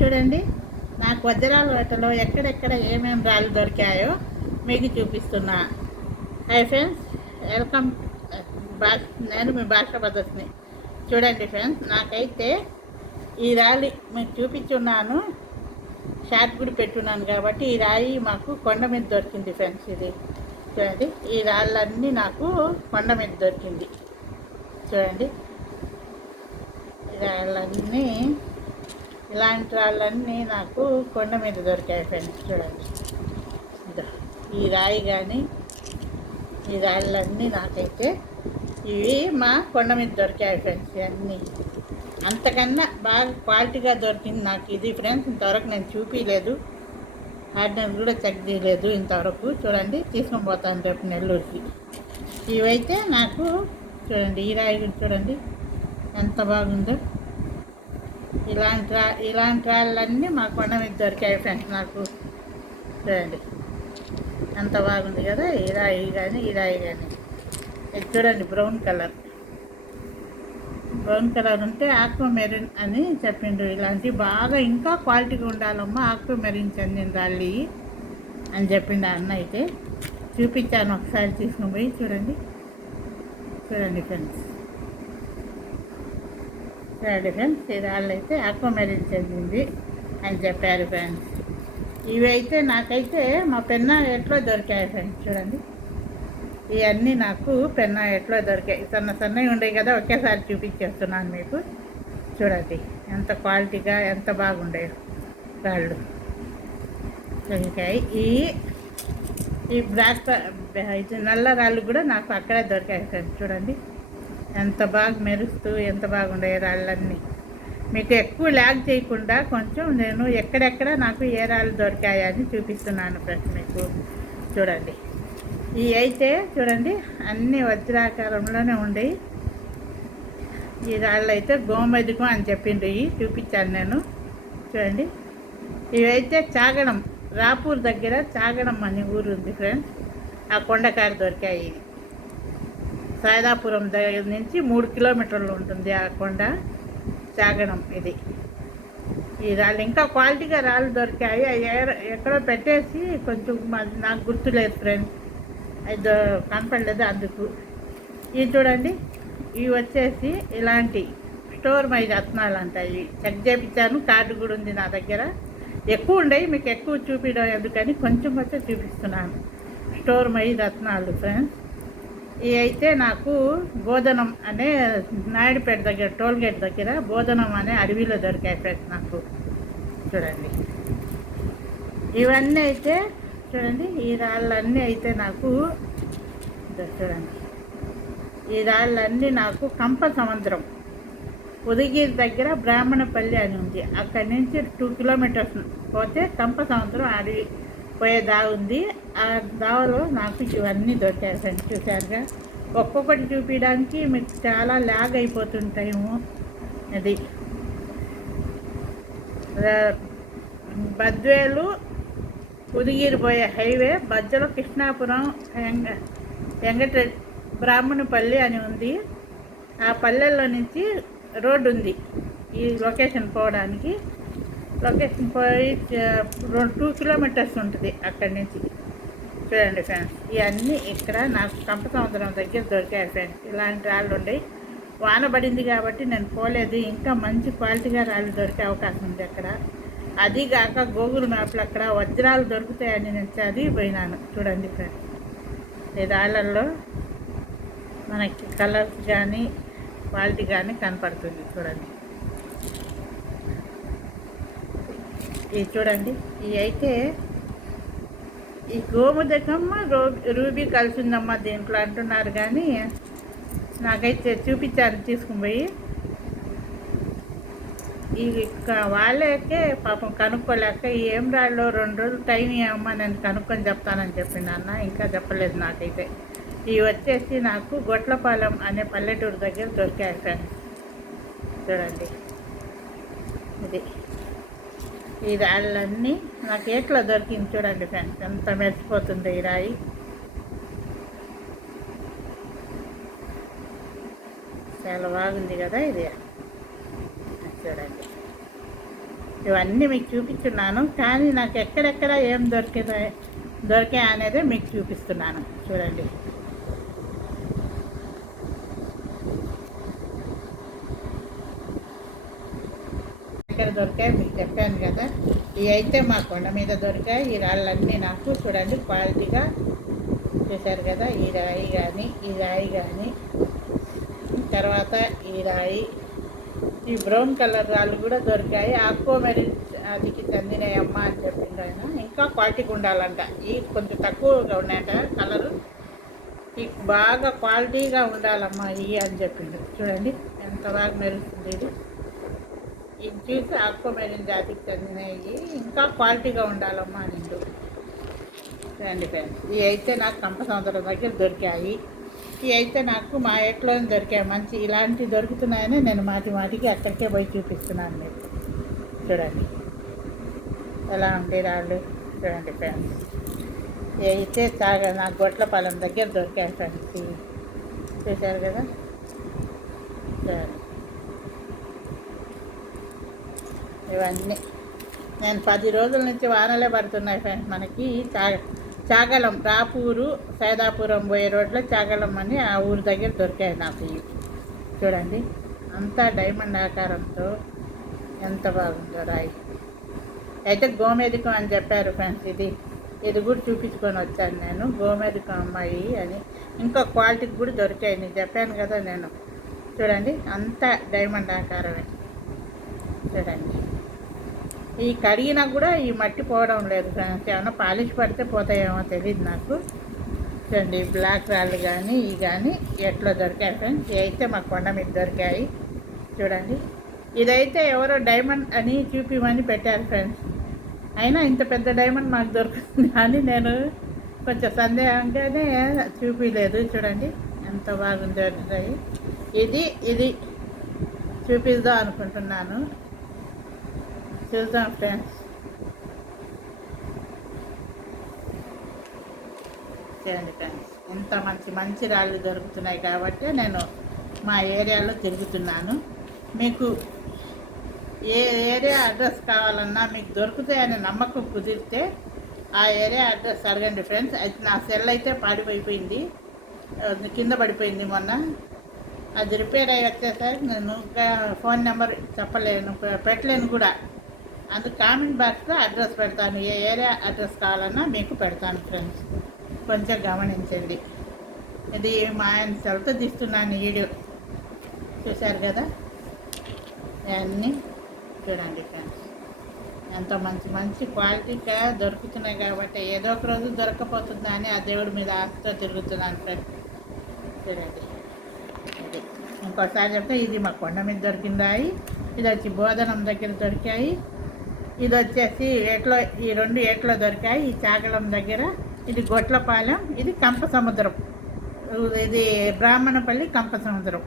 చూడండి. నాకు వజ్రాల వేటలో ఎక్కడెక్కడ ఏమేమి రాళ్ళు దొరికాయో మీకు చూపిస్తున్నా. హాయ్ ఫ్రెండ్స్ వెల్కమ్ భాష నేను మీ భాష ప్రదర్శిని చూడండి ఫ్రెండ్స్ నాకైతే ఈ రాయి మీకు చూపించున్నాను షార్ట్ కూడా పెట్టున్నాను కాబట్టి ఈ రాయి మాకు కొండ మీద దొరికింది ఫ్రెండ్స్ ఇది. చూడండి ఈ రాళ్ళన్నీ నాకు కొండ మీద దొరికింది. చూడండి ఈ రాళ్ళన్నీ ఇలాంటి రాళ్ళన్నీ నాకు కొండ మీద దొరికాయి ఫ్రెండ్స్ చూడండి. ఈ రాయి కానీ ఈ రాళ్ళన్నీ నాకైతే ఇవి మా కొండ మీద దొరికాయి ఫ్రెండ్స్ ఇవన్నీ. అంతకన్నా బాగా క్వాలిటీగా దొరికింది నాకు ఇది ఫ్రెండ్స్ ఇంతవరకు నేను చూపించలేదు హార్డ్నెస్ కూడా చెక్ చేయలేదు ఇంతవరకు. చూడండి తీసుకొని పోతాను రేపు నెల్లూరుకి. ఇవైతే నాకు చూడండి ఈ రాయి కూడా చూడండి ఎంత బాగుందో. ఇలాంటి రా ఇలాంటి వాళ్ళన్నీ మా కొండ మీద దొరికాయి ఫ్రెండ్స్ నాకు చూడండి. ఎంత బాగుంది కదా? ఈ రాయి కానీ ఈ రాయి కానీ. ఇది చూడండి బ్రౌన్ కలర్. బ్రౌన్ కలర్ ఉంటే ఆక్వా మెరిన్ అని చెప్పిండ్రు ఇలాంటివి బాగా ఇంకా క్వాలిటీగా ఉండాలమ్మా ఆక్వా మెరిన్ చెందిన రాళ్ళు అని చెప్పిండు అన్న అయితే. చూపించాను ఒకసారి తీసుకుని పోయి చూడండి. చూడండి ఫ్రెండ్స్. చూడండి ఫ్రెండ్స్ ఈ రాళ్ళు అయితే ఆక్వా చెందింది అని చెప్పారు ఫ్రెండ్స్. ఇవి అయితే నాకైతే మా పెన్నా ఎట్లో దొరికాయి ఫ్రెండ్స్ చూడండి. ఇవన్నీ నాకు పెన్నా ఎట్లో దొరికాయి. సన్న సన్నవి ఉండేవి కదా ఒకేసారి చూపించేస్తున్నాను మీకు. చూడండి ఎంత క్వాలిటీగా ఎంత బాగుండే రాళ్ళు. దొరికాయి. ఈ ఈ బ్లాక్ ఇది నల్ల రాళ్ళు కూడా నాకు అక్కడే దొరికాయి ఫ్రెండ్స్ చూడండి. ఎంత బాగా మెరుస్తూ ఎంత బాగుండే రాళ్ళన్నీ మీకు ఎక్కువ ల్యాగ్ చేయకుండా కొంచెం నేను ఎక్కడెక్కడ నాకు ఏ రాళ్ళు దొరికాయని చూపిస్తున్నాను ఫ్రెండ్స్ మీకు. చూడండి. ఈ అయితే చూడండి అన్ని వజ్రాకారంలోనే ఉండేవి ఈ రాళ్ళు అయితే గోమదికం అని చెప్పిండు ఇవి చూపించాను నేను. చూడండి. ఇవైతే చాగడం రాపూర్ దగ్గర చాగడం అని ఊరు ఉంది ఫ్రెండ్స్. ఆ కొండకారు దొరికాయి ఇవి. సాయిదాపురం దగ్గర నుంచి మూడు కిలోమీటర్లు ఉంటుంది ఆ కొండ. చాగడం ఇది. ఈ రాళ్ళు ఇంకా క్వాలిటీగా రాళ్ళు దొరికాయి. అవి ఎక్కడ- ఎక్కడో పెట్టేసి కొంచెం నాకు గుర్తులేదు ఫ్రెండ్స్. అది కనపడలేదు అందుకు. ఇవి చూడండి. ఇవి వచ్చేసి ఇలాంటి స్టోర్ మై రత్నాలు అంటాయి చెక్ చేపించాను. కార్డు కూడా ఉంది నా దగ్గర. ఎక్కువ ఉండయి. మీకు ఎక్కువ చూపించడం ఎందుకని కొంచెం కొంచెం చూపిస్తున్నాను. స్టోర్ మై రత్నాలు ఫ్రెండ్స్. ఇవి అయితే నాకు బోధనం అనే నాయుడుపేట దగ్గర టోల్గేట్ దగ్గర బోధనం అనే అడవిలో దొరికాయి ఫ్రెండ్స్ నాకు. చూడండి. ఇవన్నీ అయితే చూడండి ఈ రాళ్ళన్నీ అయితే నాకు చూడండి. ఈ రాళ్ళన్నీ నాకు కంప సముద్రం. ఉదగిరి దగ్గర బ్రాహ్మణపల్లి అని ఉంది. అక్కడి నుంచి టూ కిలోమీటర్స్ పోతే కంప సముద్రం అడవి. పోయే దావ ఉంది. ఆ దావలో నాకు ఇవన్నీ దొరికాయి ఫ్రెండ్స్ చూసారుగా ఒక్కొక్కటి చూపించడానికి మీకు చాలా ల్యాగ్ అయిపోతుంటాయేమో. అది. బద్వేలు ఉదిగిరి పోయే హైవే మధ్యలో కృష్ణాపురం వెంక వెంకట బ్రాహ్మణపల్లి అని ఉంది. ఆ పల్లెల్లో నుంచి రోడ్డు ఉంది ఈ లొకేషన్ పోవడానికి. లొకేషన్ పోయి రెండు టూ కిలోమీటర్స్ ఉంటుంది అక్కడి నుంచి. చూడండి ఫ్రెండ్స్ ఇవన్నీ ఇక్కడ నాకు కంప సముద్రం దగ్గర దొరికాయి ఫ్రెండ్స్ ఇలాంటి రాళ్ళు ఉండేవి వాన పడింది కాబట్టి నేను పోలేదు. ఇంకా మంచి క్వాలిటీగా రాళ్ళు దొరికే అవకాశం ఉంది అక్కడ. అది కాక గూగుల్ మ్యాప్లో అక్కడ వజ్రాలు దొరుకుతాయని నేను చదివి పోయినాను చూడండి ఫ్రెండ్స్ ఈ రాళ్ళల్లో మనకి కలర్స్ కానీ క్వాలిటీ కానీ కనపడుతుంది. చూడండి. ఇది చూడండి. ఇవి అయితే ఈ గోముదకమ్మ రో రూబీ కలిసిందమ్మా దీంట్లో అంటున్నారు కానీ నాకైతే చూపించారు తీసుకుని పోయి. ఇవి వాళ్ళకే పాపం కనుక్కోలేక ఏం రాళ్ళు రెండు రోజులు టైం ఇవ్వమ్మా నేను కనుక్కొని చెప్తానని చెప్పింది అన్న ఇంకా చెప్పలేదు నాకైతే. ఇవి వచ్చేసి నాకు గొట్లపాలెం అనే పల్లెటూరు దగ్గర దొరికాయి ఫ్రెండ్స్. చూడండి. ఇది. ఈ రాళ్ళన్నీ నాకు ఏట్లో దొరికింది చూడండి ఫ్రెండ్స్ ఎంత మెరిసిపోతుంది ఈ రాయి. చాలా బాగుంది కదా ఇది. చూడండి. ఇవన్నీ మీకు చూపించున్నాను కానీ నాకు ఎక్కడెక్కడ ఏం దొరికితే దొరికాయి అనేది మీకు చూపిస్తున్నాను. చూడండి ఎక్కడ దొరికాయి మీకు చెప్పాను కదా. ఇవి అయితే మా కొండ మీద దొరికాయి. ఈ రాళ్ళన్నీ నాకు చూడండి క్వాలిటీగా చూశారు కదా. ఈ రాయి కానీ ఈ రాయి కానీ తర్వాత ఈ రాయి ఈ బ్రౌన్ కలర్ రాళ్ళు కూడా దొరికాయి. ఆక్వో మెరిన్ అదికి చెందినవి అమ్మ అని చెప్పిండు ఆయన. ఇంకా క్వాలిటీగా ఉండాలంట. ఈ కొంచెం తక్కువగా ఉన్నాయంట కలరు. ఈ బాగా క్వాలిటీగా ఉండాలమ్మా ఇవి అని చెప్పిండు. చూడండి ఎంత బాగా మెరుస్తుంది ఇది. ఇది చూసి ఆక్వా జాతికి చెందినవి. ఇంకా క్వాలిటీగా ఉండాలమ్మా నిండు. చూడండి ఫ్రెండ్స్ ఇవి అయితే నాకు కంప సముద్రం దగ్గర దొరికాయి. ఇవి అయితే నాకు మా ఏట్లోనే దొరికాయి. మంచి ఇలాంటివి దొరుకుతున్నాయని నేను మాటి మాటికి అక్కడికే పోయి చూపిస్తున్నాను మీరు చూడండి. ఎలా ఉంది రాళ్ళు? చూడండి ఫ్రెండ్స్ ఇవి అయితే చాలా నాకు గొట్లపాలెం దగ్గర దొరికాయి ఫ్రెండ్స్ చూశారు కదా? చూడండి. ఇవన్నీ. నేను పది రోజుల నుంచి వానలే పడుతున్నాయి ఫ్రెండ్స్ మనకి. చాగ చాగలం రాపూరు సైదాపురం పోయే రోడ్లో చాగలం అని ఆ ఊరు దగ్గర దొరికాయి నాకు ఇవి. చూడండి అంతా డైమండ్ ఆకారంతో ఎంత బాగుందో రాయి. అయితే గోమేధికం అని చెప్పారు ఫ్రెండ్స్ ఇది. ఇది కూడా చూపించుకొని వచ్చాను నేను గోమేధికం అమ్మాయి అని. ఇంకో క్వాలిటీకి కూడా దొరికాయి నేను చెప్పాను కదా నేను. చూడండి అంతా డైమండ్ ఆకారమే. చూడండి. ఈ కడిగినా కూడా ఈ మట్టి పోవడం లేదు ఫ్రెండ్స్. ఏమైనా పాలిష్ పడితే పోతాయేమో తెలియదు నాకు. చూడండి బ్లాక్ రాళ్ళు కానీ ఇవి కానీ ఎట్లా దొరికాయి ఫ్రెండ్స్. ఇవి అయితే మా కొండ మీద దొరికాయి. చూడండి. ఇదైతే ఎవరో డైమండ్ అని చూపిమని పెట్టారు ఫ్రెండ్స్. అయినా ఇంత పెద్ద డైమండ్ మాకు దొరుకుతుంది అని నేను కొంచెం సందేహంగానే చూపించలేదు చూడండి ఎంత బాగుంది ఇది ఇది చూపిద్దాం అనుకుంటున్నాను. చూద్దాం ఫ్రెండ్స్ చూడండి ఫ్రెండ్స్ ఎంత మంచి మంచి రాళ్ళు దొరుకుతున్నాయి కాబట్టి నేను మా ఏరియాలో తిరుగుతున్నాను. మీకు ఏ ఏరియా అడ్రస్ కావాలన్నా మీకు దొరుకుతాయని నమ్మకం కుదిరితే ఆ ఏరియా అడ్రస్ అడగండి ఫ్రెండ్స్ అయితే నా సెల్ అయితే పాడిపోయిపోయింది. అది కింద పడిపోయింది మొన్న. అది రిపేర్ అయ్యి వచ్చేసరికి నేను ఇంకా ఫోన్ నెంబర్ చెప్పలేను పెట్టలేను కూడా. అందుకు కామెంట్ బాక్స్లో అడ్రస్ పెడతాను. ఏ ఏరియా అడ్రస్ కావాలన్నా మీకు పెడతాను ఫ్రెండ్స్. కొంచెం గమనించండి. ఇది మా ఆయన సెల్తో తీస్తున్నాను వీడియో. చూశారు కదా? అన్నీ చూడండి ఫ్రెండ్స్. ఎంతో మంచి మంచి క్వాలిటీగా దొరుకుతున్నాయి కాబట్టి ఏదో ఒక రోజు దొరకపోతుందా అని ఆ దేవుడి మీద ఆశతో తిరుగుతున్నాను ఫ్రెండ్స్. చూడండి. ఇది. ఇంకోసారి చెప్తే ఇది మా కొండ మీద దొరికిందాయి. ఇది వచ్చి బోధనం దగ్గర దొరికాయి. ఇది వచ్చేసి ఏట్లో ఈ రెండు ఏట్లో దొరికాయి. ఈ చాగలం దగ్గర ఇది గొట్లపాలెం ఇది కంప సముద్రం. ఇది బ్రాహ్మణపల్లి కంప సముద్రం.